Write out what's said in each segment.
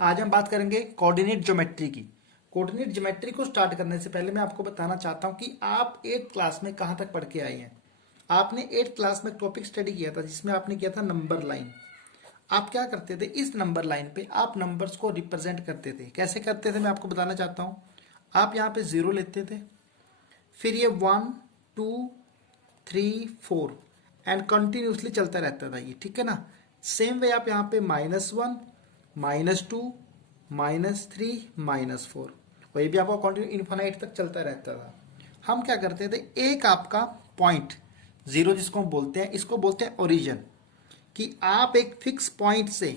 आज हम बात करेंगे कोऑर्डिनेट ज्योमेट्री की। कोऑर्डिनेट ज्योमेट्री को स्टार्ट करने से पहले मैं आपको बताना चाहता हूं कि आप 8th क्लास में कहां तक पढ़ के आए हैं। आपने 8th क्लास में टॉपिक स्टडी किया था जिसमें आपने किया था नंबर लाइन। आप क्या करते थे, इस नंबर लाइन पे आप नंबर्स को रिप्रेजेंट करते थे। कैसे करते थे मैं आपको बताना चाहता हूँ। आप यहाँ पे 0 लेते थे, फिर ये 1 2 3 4 एंड कंटिन्यूसली चलता रहता था ये, ठीक है ना। सेम वे आप यहाँ पे -1 -2 -3 -4 और ये भी आपका कंटिन्यू इन्फिनाइट तक चलता रहता था। हम क्या करते थे, एक आपका पॉइंट 0 जिसको हम बोलते हैं, इसको बोलते हैं ओरिजिन, कि आप एक फिक्स पॉइंट से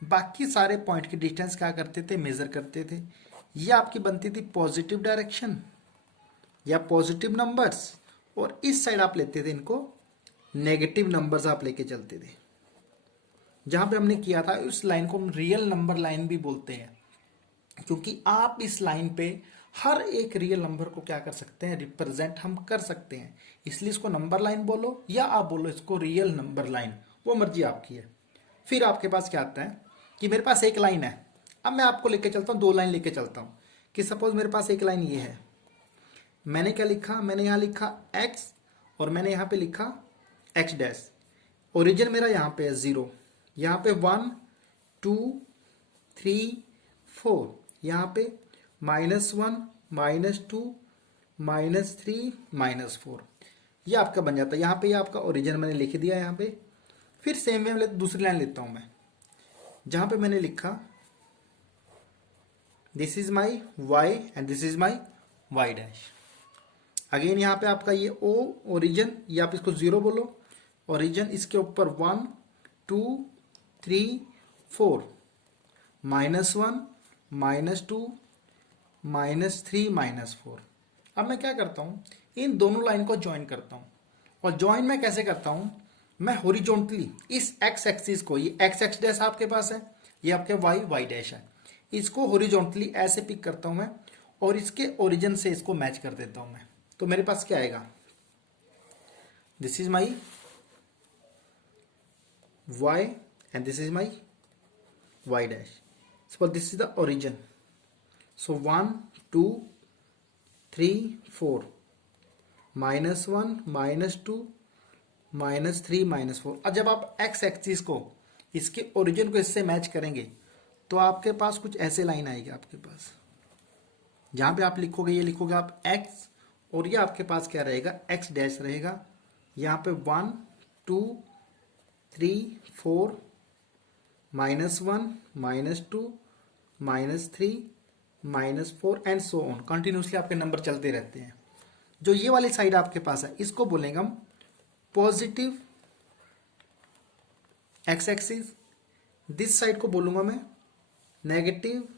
बाकी सारे पॉइंट की डिस्टेंस क्या करते थे, मेजर करते थे। ये आपकी बनती थी पॉजिटिव डायरेक्शन या पॉजिटिव नंबर्स, और इस साइड आप लेते थे इनको नेगेटिव नंबर्स आप लेके चलते थे। जहां पे हमने किया था उस लाइन को हम रियल नंबर लाइन भी बोलते हैं, क्योंकि आप इस लाइन पे हर एक रियल नंबर को क्या कर सकते हैं, रिप्रेजेंट हम कर सकते हैं। इसलिए इसको नंबर लाइन बोलो या आप बोलो इसको रियल नंबर लाइन, वो मर्जी आपकी है। फिर आपके पास क्या आता है कि मेरे पास एक लाइन है। अब मैं आपको लेके चलता हूँ, 2 लाइन लेके चलता हूँ। कि सपोज मेरे पास एक लाइन ये है, मैंने क्या लिखा, मैंने यहाँ लिखा x और मैंने यहाँ पे लिखा x डैश। ओरिजिन मेरा यहाँ पे है 0, यहाँ पे 1 2 3 4, यहाँ पे -1 -2 -3 -4, ये आपका बन जाता है। यहाँ पे ये आपका ओरिजिन मैंने लिख दिया यहाँ पे। फिर सेम वे दूसरी लाइन लेता हूँ मैं, जहाँ पे मैंने लिखा this is my y and this is my y dash. Again यहाँ पे आपका ये o ओरिजिन, ये आप इसको 0 बोलो, ओरिजिन इसके ऊपर 1 2 3 4 -1 -2 -3 -4। अब मैं क्या करता हूँ, इन दोनों लाइन को ज्वाइन करता हूँ। और ज्वाइन मैं कैसे करता हूँ, मैं हॉरिजॉन्टली इस x एक्सिस को, ये x डैश आपके पास है, ये आपके y डैश है, इसको हॉरिजॉन्टली ऐसे पिक करता हूँ मैं और इसके ओरिजिन से इसको मैच कर देता हूँ मैं। तो मेरे पास क्या आएगा, this is my y and this is my y dash. So this is the origin. So 1 2 3 4 -1 -2 -3 -4। अब जब आप x एक्सिस को, इसके ओरिजिन को इससे मैच करेंगे तो आपके पास कुछ ऐसे लाइन आएगी आपके पास, जहां पे आप लिखोगे, ये लिखोगे आप x और ये आपके पास क्या रहेगा, x डैश रहेगा। यहाँ पे 1 2 3 4 -1 -2 -3 -4 एंड सो ऑन, कंटिन्यूसली आपके नंबर चलते रहते हैं। जो ये वाली साइड आपके पास है इसको बोलेंगे हम positive x axis, this side को बोलूंगा मैं negative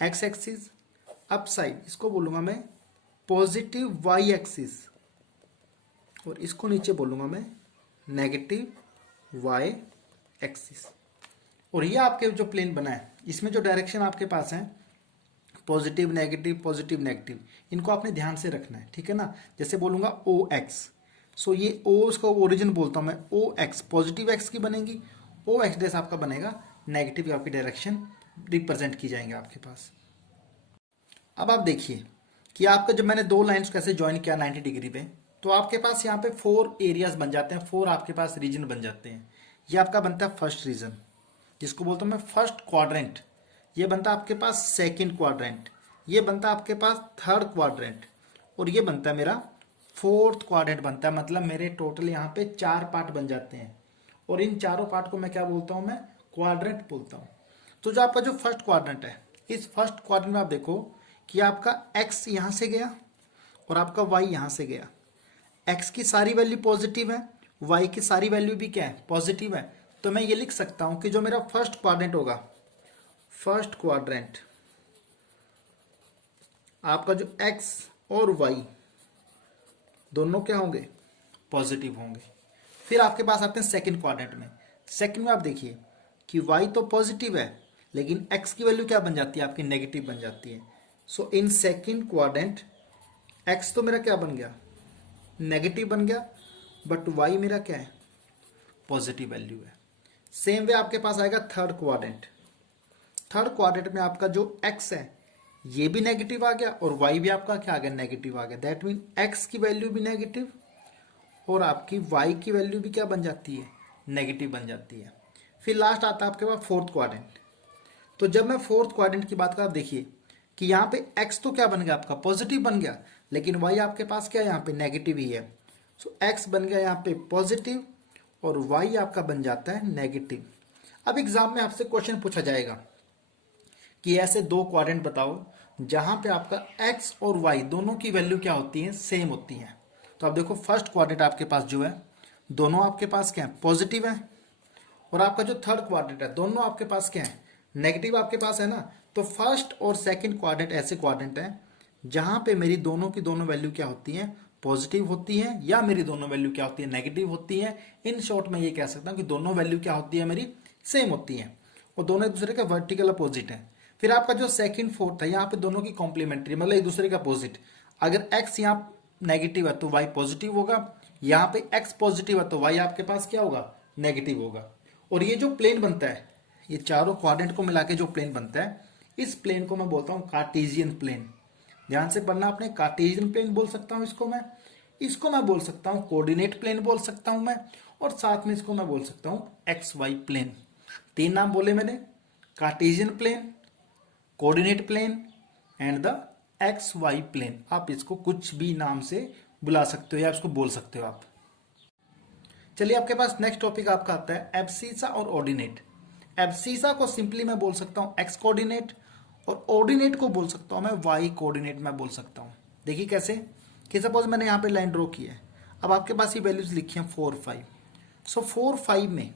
x axis, up side इसको बोलूंगा मैं पॉजिटिव वाई एक्सिस, और इसको नीचे बोलूंगा मैं नेगेटिव वाई एक्सिस। और ये आपके जो प्लेन बना है इसमें जो डायरेक्शन आपके पास है पॉजिटिव नेगेटिव, इनको आपने ध्यान से रखना है, ठीक है ना। जैसे बोलूंगा ओ एक्स, सो ये ओ उसको ओरिजिन बोलता हूं मैं, ओ एक्स पॉजिटिव एक्स की बनेगी, ओ एक्स डैश आपका बनेगा नेगेटिव, आपकी डायरेक्शन रिप्रेजेंट की जाएंगे आपके पास। अब आप देखिए कि आपका जब मैंने 2 लाइन्स कैसे ज्वाइन किया 90 डिग्री पे, तो आपके पास यहाँ पे 4 एरियाज बन जाते हैं, 4 आपके पास रीजन बन जाते हैं। ये आपका बनता है फर्स्ट रीजन, जिसको बोलता हूँ मैं फर्स्ट क्वाड्रेंट। ये बनता है आपके पास सेकंड क्वाड्रेंट, ये बनता है आपके पास थर्ड क्वाड्रेंट, और ये बनता है मेरा फोर्थ क्वाड्रेंट बनता है। मतलब मेरे टोटल यहाँ पे 4 पार्ट बन जाते हैं, और इन चारों पार्ट को मैं क्या बोलता हूँ, मैं क्वाड्रेंट बोलता हूँ। तो जो आपका जो फर्स्ट क्वाड्रेंट है, इस फर्स्ट क्वाड्रेंट में आप देखो कि आपका x यहाँ से गया और आपका y यहाँ से गया। x की सारी वैल्यू पॉजिटिव है, y की सारी वैल्यू भी क्या है, पॉजिटिव है। तो मैं ये लिख सकता हूं कि जो मेरा फर्स्ट क्वाड्रेंट होगा, फर्स्ट क्वाड्रेंट आपका जो x और y दोनों क्या होंगे, पॉजिटिव होंगे। फिर आपके पास आते हैं सेकंड क्वाड्रेंट में। सेकंड में आप देखिए कि y तो पॉजिटिव है, लेकिन x की वैल्यू क्या बन जाती है, आपकी नेगेटिव बन जाती है। सो इन सेकंड क्वाड्रेंट x तो मेरा क्या बन गया, नेगेटिव बन गया, बट y मेरा क्या है, पॉजिटिव वैल्यू है। सेम वे आपके पास आएगा थर्ड क्वाड्रेंट। थर्ड क्वाड्रेंट में आपका जो x है ये भी नेगेटिव आ गया और y भी आपका क्या आ गया, नेगेटिव आ गया। दैट मीन x की वैल्यू भी नेगेटिव और आपकी y की वैल्यू भी क्या बन जाती है, नेगेटिव बन जाती है। फिर लास्ट आता है आपके पास फोर्थ क्वाड्रेंट। तो जब मैं फोर्थ क्वाड्रेंट की बात कर, आप देखिए कि यहाँ पे x तो क्या बन गया आपका, पॉजिटिव बन गया, लेकिन y आपके पास क्या है, यहाँ पे नेगेटिव ही है। सो x बन गया यहाँ पे पॉजिटिव और y आपका बन जाता है नेगेटिव। अब एग्जाम में आपसे क्वेश्चन पूछा जाएगा कि ऐसे दो क्वाड्रेंट बताओ जहां पे आपका x और y दोनों की वैल्यू क्या होती है, सेम होती है। तो आप देखो फर्स्ट क्वाड्रेंट आपके पास जो है दोनों आपके पास क्या है, पॉजिटिव है, और आपका जो थर्ड क्वाड्रेंट है दोनों आपके पास क्या है, नेगेटिव आपके पास है ना। तो फर्स्ट और सेकंड क्वाड्रेंट ऐसे क्वाड्रेंट है जहां पे मेरी दोनों की दोनों वैल्यू क्या होती है, पॉजिटिव होती है, या मेरी दोनों वैल्यू क्या होती है, नेगेटिव होती है। इन शॉर्ट में ये कह सकता हूं कि दोनों वैल्यू क्या होती है, मेरी सेम होती है और दोनों एक दूसरे का वर्टिकल अपोजिट है। फिर आपका जो सेकंड फोर्थ है यहाँ पे दोनों की कॉम्प्लीमेंट्री, मतलब एक दूसरे का अपोजिट। अगर x यहाँ नेगेटिव है तो y पॉजिटिव होगा, यहाँ पे x पॉजिटिव है तो y आपके पास क्या होगा, नेगेटिव होगा। और ये जो प्लेन बनता है, ये चारों क्वाड्रेंट को मिला के जो प्लेन बनता है, इस प्लेन को मैं बोलता हूँ कार्टेशियन प्लेन। ध्यान से पढ़ना आपने, कार्टेशियन प्लेन बोल सकता हूँ इसको मैं बोल सकता हूँ कोऑर्डिनेट प्लेन बोल सकता हूँ मैं, और साथ में इसको मैं बोल सकता हूँ एक्स वाई प्लेन। तीन नाम बोले मैंने, Cartesian plane, coordinate plane and the X Y plane. आप इसको कुछ भी नाम से बुला सकते हो या इसको बोल सकते हो आप। चलिए आपके पास नेक्स्ट टॉपिक आपका आता है एब्सीसा और ऑर्डिनेट। एब्सीसा को सिंपली मैं बोल सकता हूं एक्स कोऑर्डिनेट और ऑर्डिनेट को बोल सकता हूं मैं वाई कोऑर्डिनेट मैं बोल सकता हूं। देखिए कैसे, कि सपोज मैंने यहां पे लाइन ड्रॉ की है, अब आपके पास ये वैल्यूज लिखी हैं 4 5। सो 4 5 में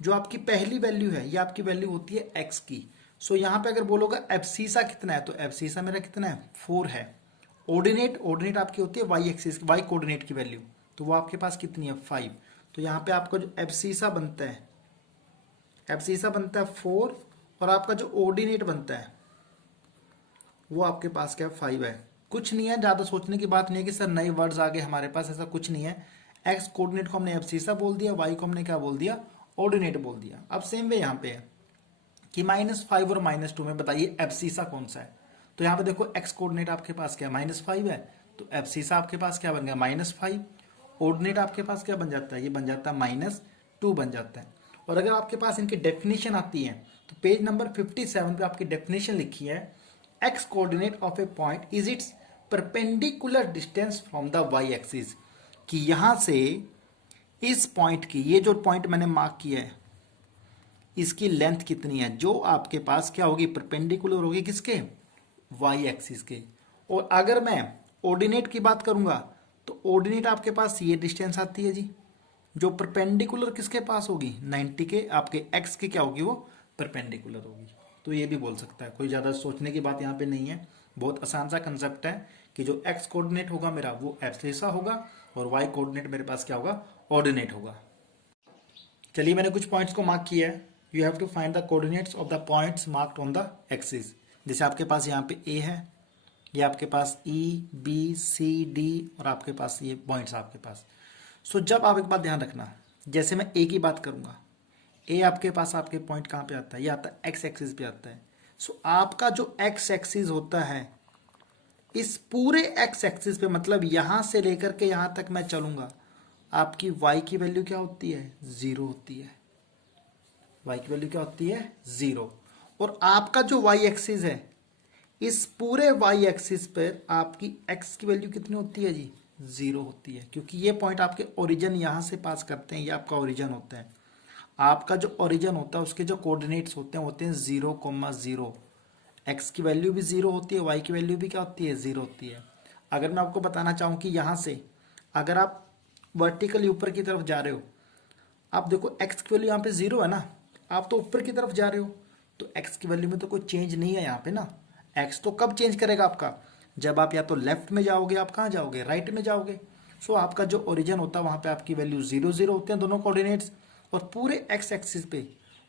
जो आपकी पहली वैल्यू है ये आपकी वैल्यू होती है एक्स की। सो यहां पे अगर बोलोगा एब्सीसा कितना है, तो एब्सीसा मेरा कितना है, 4 है। ऑर्डिनेट आपकी होती है वाई एक्सिस, वाई कोऑर्डिनेट की वैल्यू, तो वो आपके पास कितनी है, 5। तो यहाँ पे आपका जो एब्सीसा बनता है 4, और आपका जो ऑर्डिनेट बनता है वो आपके पास क्या है, 5 है। कुछ नहीं है, ज्यादा सोचने की बात नहीं है कि सर नए वर्ड्स आ गए हमारे पास, ऐसा कुछ नहीं है। एक्स कोऑर्डिनेट को हमने एब्सीसा बोल दिया, वाई को हमने क्या बोल दिया, ऑर्डिनेट बोल दिया। अब सेम वे यहाँ पे है कि -5 और -2 में बताइए एब्सीसा कौन सा है। तो यहाँ पे देखो एक्स कोऑर्डिनेट आपके पास क्या है, -5 है, तो एब्सीसा आपके पास क्या बन गया, -5। ऑर्डिनेट आपके पास क्या बन जाता है, ये बन जाता है -2 बन जाता है। और अगर आपके पास इनकी डेफिनेशन आती है तो पेज नंबर 57 पे आपकी डेफिनेशन लिखी है, X coordinate of a point is its perpendicular distance from the Y axis. कि यहां से इस पॉइंट की, ये जो पॉइंट मैंने मार्क किया है, इसकी लेंथ कितनी है, जो आपके पास क्या होगी, परपेंडिकुलर होगी किसके, वाई एक्सिस के। और अगर मैं ऑर्डिनेट की बात करूंगा तो ऑर्डिनेट आपके पास ये डिस्टेंस आती है जी, जो परपेंडिकुलर किसके पास होगी, 90 के, आपके एक्स की क्या होगी, वो परपेंडिकुलर होगी। तो ये भी बोल सकता है, कोई ज़्यादा सोचने की बात यहाँ पे नहीं है, बहुत आसान सा कंसेप्ट है कि जो एक्स कोऑर्डिनेट होगा मेरा वो एब्सीसा होगा और वाई कोऑर्डिनेट मेरे पास क्या होगा, ऑर्डिनेट होगा। चलिए मैंने कुछ पॉइंट्स को मार्क किया है। You have to find the coordinates of the points marked on the axis. जैसे आपके पास यहाँ पे ए है, ये आपके पास ई बी सी डी, और आपके पास ये पॉइंट्स आपके पास। सो जब आप एक बात ध्यान रखना, जैसे मैं ए की बात करूंगा, ए आपके पास आपके पॉइंट कहाँ पे आता है, ये आता है एक्स एक्सिस पे आता है। सो आपका जो एक्स एक्सिस होता है, इस पूरे एक्स एक्सिस पे, मतलब यहां से लेकर के यहां तक मैं चलूंगा, आपकी वाई की वैल्यू क्या होती है, 0 होती है। वाई की वैल्यू क्या होती है, 0। और आपका जो वाई एक्सिस है, इस पूरे वाई एक्सिस पर आपकी एक्स की वैल्यू कितनी होती है जी, 0 होती है, क्योंकि ये पॉइंट आपके ओरिजिन यहां से पास करते हैं, ये आपका ओरिजिन होता है। आपका जो ओरिजिन होता है उसके जो कोऑर्डिनेट्स होते हैं 0,0। एक्स की वैल्यू भी 0 होती है, वाई की वैल्यू भी क्या होती है, 0 होती है। अगर मैं आपको बताना चाहूँ कि यहाँ से अगर आप वर्टिकली ऊपर की तरफ जा रहे हो, आप देखो एक्स की वैल्यू यहाँ पे 0 है ना, आप तो ऊपर की तरफ जा रहे हो, तो एक्स की वैल्यू में तो कोई चेंज नहीं है यहाँ पे ना। एक्स तो कब चेंज करेगा आपका, जब आप या तो लेफ्ट में जाओगे, आप कहाँ जाओगे, राइट में जाओगे। सो आपका जो ओरिजिन होता है वहाँ पे आपकी वैल्यू 0 0 होते हैं दोनों कोऑर्डिनेट्स, और पूरे एक्स एक्सिस पे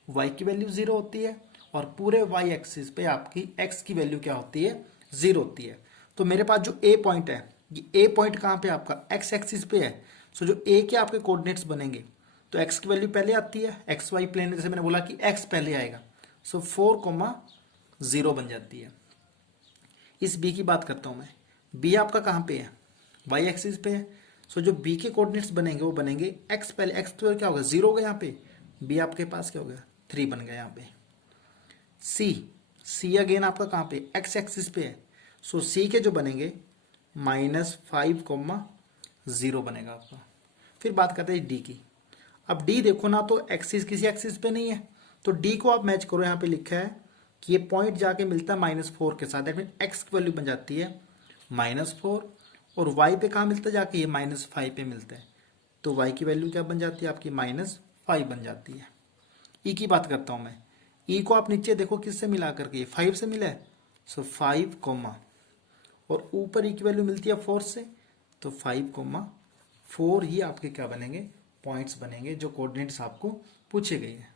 वाई की वैल्यू 0 होती है, और पूरे वाई एक्सिस पे आपकी एक्स की वैल्यू क्या होती है, 0 होती है। तो मेरे पास जो ए पॉइंट है, ये ए पॉइंट कहाँ पे आपका एक्स एक्सिस पे है। सो जो ए के आपके कोऑर्डिनेट्स बनेंगे, तो एक्स की वैल्यू पहले आती है, एक्स वाई प्लेन, जैसे मैंने बोला कि एक्स पहले आएगा, सो 4,0 बन जाती है। इस बी की बात करता हूँ मैं, बी आपका कहाँ पे है, वाई एक्सिस पे है। सो जो बी के कोऑर्डिनेट्स बनेंगे वो बनेंगे एक्स, पहले एक्स तो क्या होगा 0 होगा यहाँ पे, बी आपके पास क्या हो गया 3 बन गया यहाँ पे। सी, सी अगेन आपका कहाँ पे एक्स एक्सिस पे है। सो सी के जो बनेंगे -5,0 बनेगा आपका। फिर बात करते हैं डी की। अब डी देखो ना, तो एक्सिस किसी एक्सिस पे नहीं है, तो डी को आप मैच करो। यहाँ पे लिखा है कि ये पॉइंट जाके मिलता है -4 के साथ, दैट मीन एक्स की वैल्यू बन जाती है -4, और वाई पे कहाँ मिलता है जाके, ये -5 पे मिलता है, तो वाई की वैल्यू क्या बन जाती है आपकी -5 बन जाती है। ई की बात करता हूँ मैं, ई को आप नीचे देखो किससे मिला करके, ये 5 से मिला है। सो 5 कोमा, और ऊपर ई की वैल्यू मिलती है 4 से, तो 5,4 ही आपके क्या बनेंगे, पॉइंट्स बनेंगे जो कोऑर्डिनेट्स आपको पूछे गए हैं।